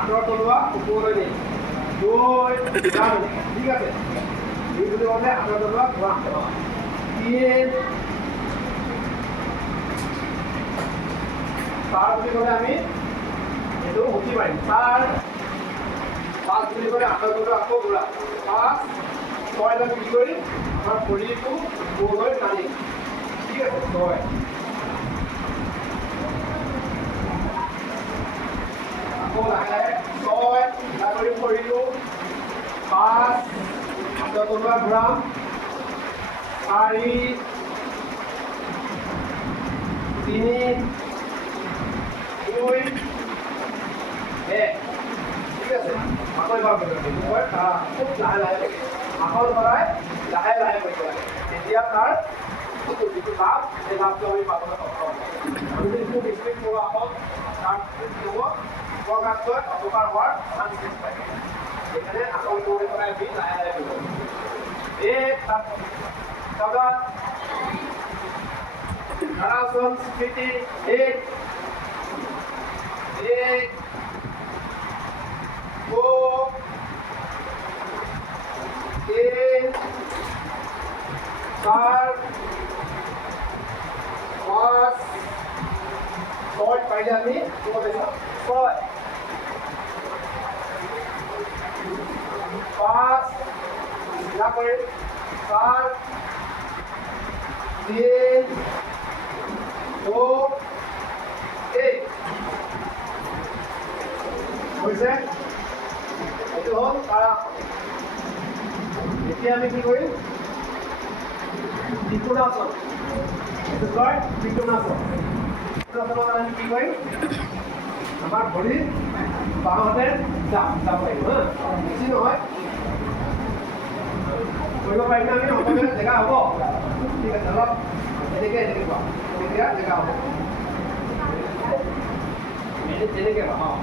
হাতৰ তলুৱা ওপৰলৈ নি 2 ঘূৰাম ঠিক আছে 2 বুলি ক'লে হাতৰ তলুৱা ঘূৰাম 3 4 বুলি ক'লে আমি এইটো মুঠি মাৰিম 4 5 বুলি ক'লে হাতৰ তলুৱা আকৌ ঘূৰাম 5 6 টা কি কৰিম আমাৰ ভৰিটো ওপৰলৈ টানিম ঠিক আছে 6 আকৌ লাহে 6 কৰি ভৰিটো 5 হাতৰ তলুৱা ঘূৰাম 4 3 2 1 ঠিক আছে আকৌ এবাৰ খুব লাহে লাহে আসন কৰাই লাহে লাহে কৰিব লাগে তেতিয়া তাৰ যিটো লাভ সেই লাভটো আমি পাবলৈ সক্ষম আমি যদি খুব স্পীড কৰোঁ আসন তাৰ কি হ'ব উপকাৰতকৈ অপকাৰ হোৱাৰ চান্সেছ থাকে সেইকাৰণে আসন কৰি পেলাই আমি লাহে লাহে কৰিব লাগে Narasam Smriti 8 2 3 4 5 6 পাইলে আমি কি হবে 6 5 না করে 4 3 2 1 হৈছে এইটো হ'ল কাৰা এতিয়া আমি কি কৰিম ত্ৰিকোণাসন এইটো কয় ত্ৰিকোণাসন ত্ৰিকোণাসনৰ আমি কি কৰিম আমাৰ ভৰি বাওঁহাতে জাপ মাৰিম হা বেছি নহয় কৰিব পাৰিলে আমি সকলোৰে জেগা হ'ব ঠিক আছে অলপ এনেকৈ পাওঁ তেতিয়া জেগা হ'ব এনেকৈ পাওঁ